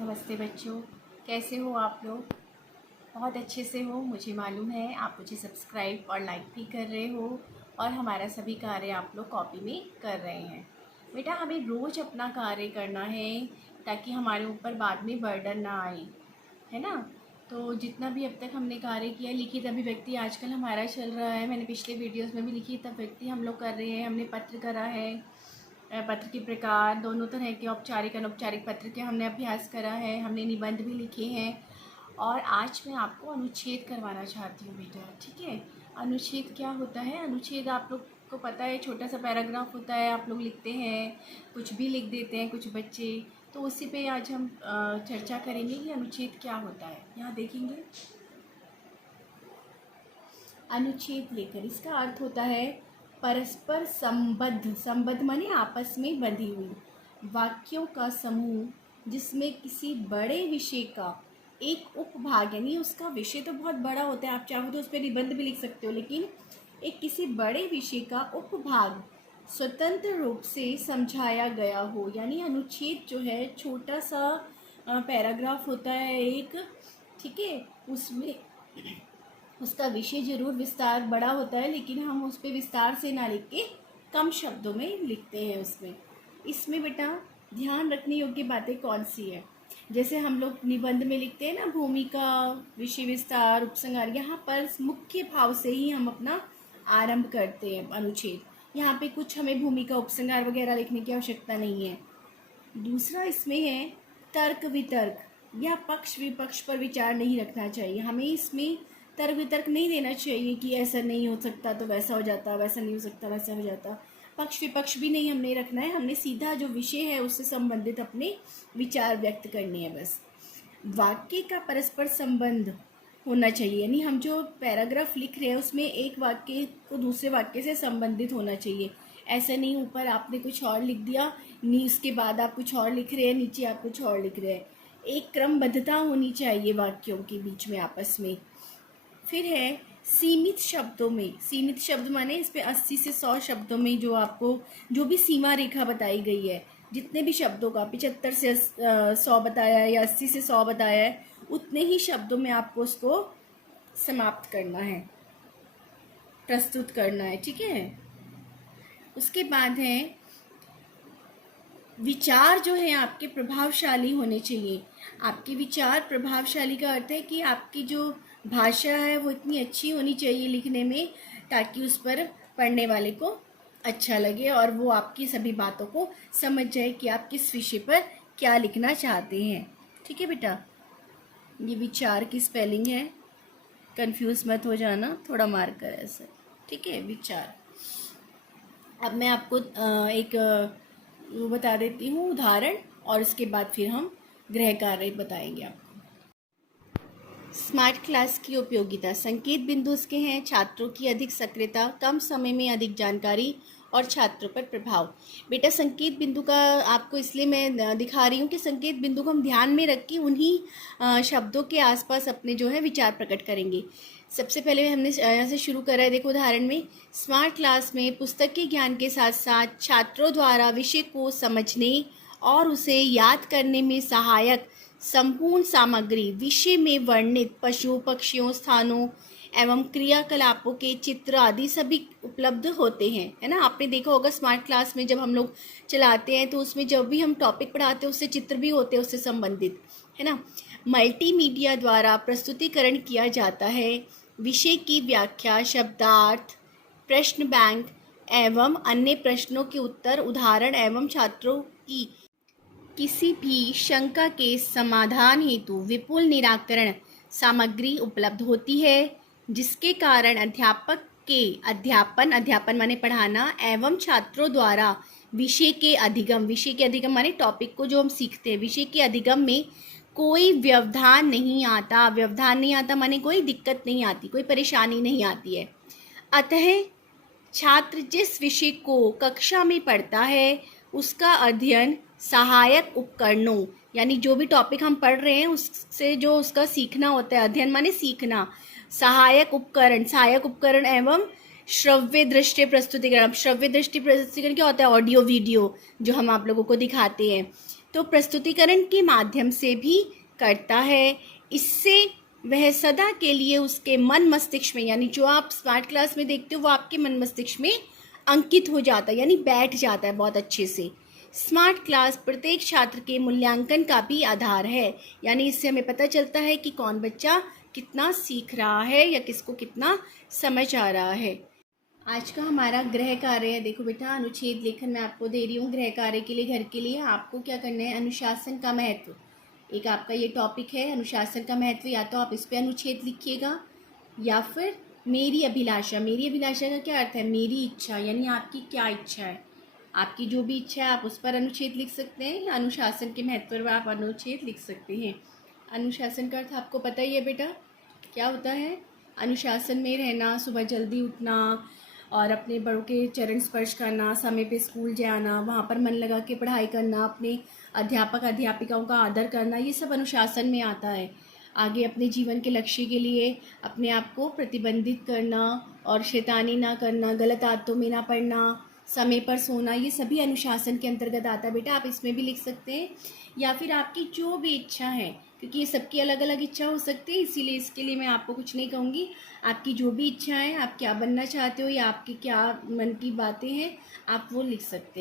नमस्ते बच्चों, कैसे हो आप लोग। बहुत अच्छे से हो, मुझे मालूम है। आप मुझे सब्सक्राइब और लाइक भी कर रहे हो और हमारा सभी कार्य आप लोग कॉपी में कर रहे हैं। बेटा, हमें रोज़ अपना कार्य करना है ताकि हमारे ऊपर बाद में बर्डन ना आए, है ना। तो जितना भी अब तक हमने कार्य किया, लिखित अभिव्यक्ति आजकल हमारा चल रहा है। मैंने पिछले वीडियोस में भी लिखित अभिव्यक्ति हम लोग कर रहे हैं। हमने पत्र करा है, पत्र के प्रकार दोनों तरह के, औपचारिक अनौपचारिक पत्र के हमने अभ्यास करा है। हमने निबंध भी लिखे हैं और आज मैं आपको अनुच्छेद करवाना चाहती हूँ बेटा, ठीक है। अनुच्छेद क्या होता है? अनुच्छेद आप लोग को पता है, छोटा सा पैराग्राफ होता है, आप लोग लिखते हैं, कुछ भी लिख देते हैं कुछ बच्चे। तो उसी पे आज हम चर्चा करेंगे कि अनुच्छेद क्या होता है। यहाँ देखेंगे अनुच्छेद लेकर, इसका अर्थ होता है परस्पर संबद्ध। संबद्ध माने आपस में बंधी हुई वाक्यों का समूह जिसमें किसी बड़े विषय का एक उपभाग, यानी उसका विषय तो बहुत बड़ा होता है, आप चाहो तो उस पर निबंध भी लिख सकते हो, लेकिन एक किसी बड़े विषय का उपभाग स्वतंत्र रूप से समझाया गया हो। यानी अनुच्छेद जो है छोटा सा पैराग्राफ होता है एक, ठीक है। उसमें उसका विषय जरूर विस्तार बड़ा होता है, लेकिन हम उस पर विस्तार से ना लिख के कम शब्दों में लिखते हैं उसमें। इसमें बेटा ध्यान रखने योग्य बातें कौन सी है? जैसे हम लोग निबंध में लिखते हैं ना, भूमिका, विषय विस्तार, उपसंहार, यहाँ पर मुख्य भाव से ही हम अपना आरंभ करते हैं अनुच्छेद। यहाँ पे कुछ हमें भूमिका उपसंहार वगैरह लिखने की आवश्यकता नहीं है। दूसरा इसमें है तर्क वितर्क या पक्ष विपक्ष पर विचार नहीं रखना चाहिए। हमें इसमें तर्क वितर्क नहीं देना चाहिए कि ऐसा नहीं हो सकता तो वैसा हो जाता, वैसा नहीं हो सकता वैसा हो जाता। पक्ष विपक्ष भी नहीं हमने रखना है, हमने सीधा जो विषय है उससे संबंधित अपने विचार व्यक्त करने हैं बस। वाक्य का परस्पर संबंध होना चाहिए, यानी हम जो पैराग्राफ लिख रहे हैं उसमें एक वाक्य को दूसरे वाक्य से संबंधित होना चाहिए। ऐसा नहीं ऊपर आपने कुछ और लिख दिया, उसके बाद आप कुछ और लिख रहे हैं, नीचे आप कुछ और लिख रहे हैं। एक क्रमबद्धता होनी चाहिए वाक्यों के बीच में आपस में। फिर है सीमित शब्दों में। सीमित शब्द माने इस पे 80 से 100 शब्दों में जो आपको जो भी सीमा रेखा बताई गई है, जितने भी शब्दों का 75 से 100 बताया है या 80 से 100 बताया है, उतने ही शब्दों में आपको उसको समाप्त करना है, प्रस्तुत करना है, ठीक है। उसके बाद है विचार जो है आपके प्रभावशाली होने चाहिए। आपके विचार प्रभावशाली का अर्थ है कि आपकी जो भाषा है वो इतनी अच्छी होनी चाहिए लिखने में, ताकि उस पर पढ़ने वाले को अच्छा लगे और वो आपकी सभी बातों को समझ जाए कि आप किस विषय पर क्या लिखना चाहते हैं, ठीक है बेटा। ये विचार की स्पेलिंग है, कंफ्यूज मत हो जाना, थोड़ा मार्कर है ऐसे, ठीक है, विचार। अब मैं आपको एक वो बता देती हूँ उदाहरण, और उसके बाद फिर हम गृह कार्य बताएंगे आपको। स्मार्ट क्लास की उपयोगिता। संकेत बिंदु इसके हैं छात्रों की अधिक सक्रियता, कम समय में अधिक जानकारी और छात्रों पर प्रभाव। बेटा संकेत बिंदु का आपको इसलिए मैं दिखा रही हूँ कि संकेत बिंदु को हम ध्यान में रख के उन्हीं शब्दों के आसपास अपने जो है विचार प्रकट करेंगे। सबसे पहले हमने यहाँ से शुरू करा है, देखो उदाहरण में, स्मार्ट क्लास में पुस्तक के ज्ञान के साथ साथ छात्रों द्वारा विषय को समझने और उसे याद करने में सहायक संपूर्ण सामग्री, विषय में वर्णित पशुओं, पक्षियों, स्थानों एवं क्रियाकलापों के चित्र आदि सभी उपलब्ध होते हैं, है ना। आपने देखा होगा स्मार्ट क्लास में जब हम लोग चलाते हैं तो उसमें जब भी हम टॉपिक पढ़ाते हैं उससे चित्र भी होते हैं उससे संबंधित, है ना। मल्टीमीडिया द्वारा प्रस्तुतिकरण किया जाता है। विषय की व्याख्या, शब्दार्थ, प्रश्न बैंक एवं अन्य प्रश्नों के उत्तर, उदाहरण एवं छात्रों की किसी भी शंका के समाधान हेतु विपुल निराकरण सामग्री उपलब्ध होती है, जिसके कारण अध्यापक के अध्यापन माने पढ़ाना एवं छात्रों द्वारा विषय के अधिगम माने टॉपिक को जो हम सीखते हैं, विषय के अधिगम में कोई व्यवधान नहीं आता माने कोई दिक्कत नहीं आती, कोई परेशानी नहीं आती है। अतः छात्र जिस विषय को कक्षा में पढ़ता है उसका अध्ययन सहायक उपकरणों, यानी जो भी टॉपिक हम पढ़ रहे हैं उससे जो उसका सीखना होता है, अध्ययन माने सीखना, सहायक उपकरण एवं श्रव्य दृष्टि प्रस्तुतिकरण। श्रव्य दृष्टि प्रस्तुतिकरण क्या होता है? ऑडियो वीडियो जो हम आप लोगों को दिखाते हैं, तो प्रस्तुतिकरण के माध्यम से भी करता है। इससे वह सदा के लिए उसके मन मस्तिष्क में, यानी जो आप स्मार्ट क्लास में देखते हो वो आपके मन मस्तिष्क में अंकित हो जाता है, यानी बैठ जाता है बहुत अच्छे से। स्मार्ट क्लास प्रत्येक छात्र के मूल्यांकन का भी आधार है, यानी इससे हमें पता चलता है कि कौन बच्चा कितना सीख रहा है या किसको कितना समझ आ रहा है। आज का हमारा गृह कार्य है। देखो बेटा, अनुच्छेद लेखन मैं आपको दे रही हूँ गृह कार्य के लिए, घर के लिए। आपको क्या करना है, अनुशासन का महत्व, एक आपका ये टॉपिक है अनुशासन का महत्व। या तो आप इस पे अनुच्छेद लिखिएगा या फिर मेरी अभिलाषा। मेरी अभिलाषा का क्या अर्थ है, मेरी इच्छा, यानी आपकी क्या इच्छा है, आपकी जो भी इच्छा है आप उस पर अनुच्छेद लिख सकते हैं, या अनुशासन के महत्व पर आप अनुच्छेद लिख सकते हैं। अनुशासन का अर्थ आपको पता ही है बेटा, क्या होता है। अनुशासन में रहना, सुबह जल्दी उठना और अपने बड़ों के चरण स्पर्श करना, समय पे स्कूल जाना, वहाँ पर मन लगा के पढ़ाई करना, अपने अध्यापक अध्यापिकाओं का आदर करना, ये सब अनुशासन में आता है। आगे अपने जीवन के लक्ष्य के लिए अपने आप को प्रतिबंधित करना और शैतानी ना करना, गलत आदतों में ना पड़ना, समय पर सोना, ये सभी अनुशासन के अंतर्गत आता है बेटा। आप इसमें भी लिख सकते हैं, या फिर आपकी जो भी इच्छा है, क्योंकि ये सबकी अलग अलग इच्छा हो सकती है, इसीलिए इसके लिए मैं आपको कुछ नहीं कहूँगी। आपकी जो भी इच्छा है, आप क्या बनना चाहते हो या आपकी क्या मन की बातें हैं, आप वो लिख सकते हैं।